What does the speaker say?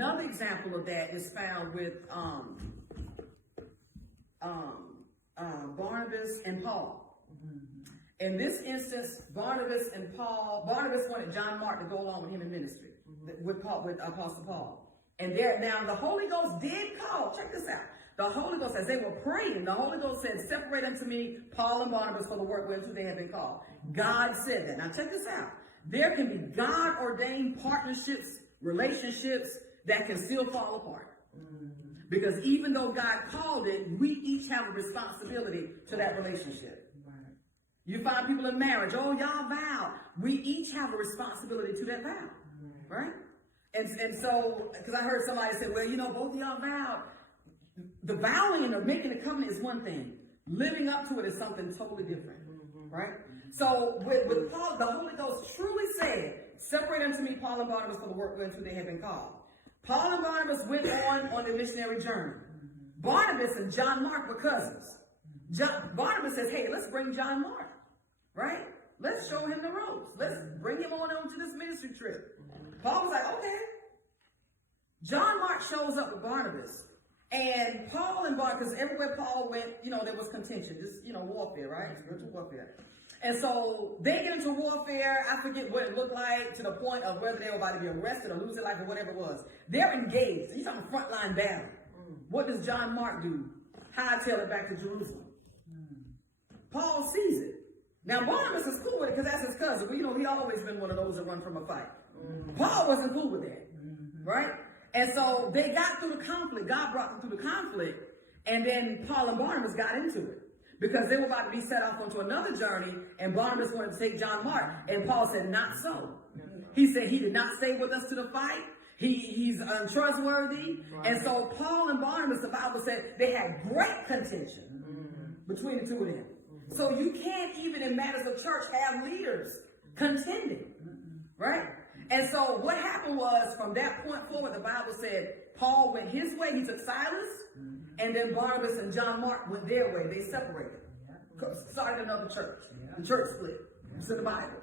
Another example of that is found with Barnabas and Paul. In this instance, Barnabas wanted John Mark to go along with him in ministry, with Apostle Paul. And now the Holy Ghost did call, check this out. The Holy Ghost, as they were praying, the Holy Ghost said, separate unto me Paul and Barnabas for the work whereunto they have been called. God said that. Now check this out. There can be God-ordained partnerships, relationships that can still fall apart. Because even though God called it, we each have a responsibility to that relationship. You find people in marriage, oh, y'all vowed. We each have a responsibility to that vow, right? And so, because I heard somebody say, well, you know, both of y'all vowed. The vowing or making a covenant is one thing. Living up to it is something totally different, right? So with Paul, the Holy Ghost truly said, separate unto me Paul and Barnabas for the work whereunto they have been called. Paul and Barnabas went on a missionary journey. Barnabas and John Mark were cousins. Barnabas says, hey, let's bring John Mark, right? Let's show him the ropes. Let's bring him on to this ministry trip. Paul was like, okay. John Mark shows up with Barnabas. And Paul and Barnabas, everywhere Paul went, you know, there was contention, just, you know, warfare, right? Spiritual warfare. And so they get into warfare. I forget what it looked like, to the point of whether they were about to be arrested or lose their life or whatever it was. They're engaged. He's on the front line battle. What does John Mark do? Hightail it back to Jerusalem. Paul sees it. Now Barnabas is cool with it because that's his cousin. But you know, he always been one of those that run from a fight. Paul wasn't cool with that, right? And so they got through the conflict. God brought them through the conflict. And then Paul and Barnabas got into it. Because they were about to be set off onto another journey, and Barnabas wanted to take John Mark, and Paul said, not so. He said he did not stay with us to the fight. He's untrustworthy. And so Paul and Barnabas, the Bible said, they had great contention between the two of them. So you can't even in matters of church have leaders contending, right? And so what happened was, from that point forward, the Bible said Paul went his way, he took Silas, and then Barnabas and John Mark went their way. They separated. Started another church. The church split. It's in the Bible.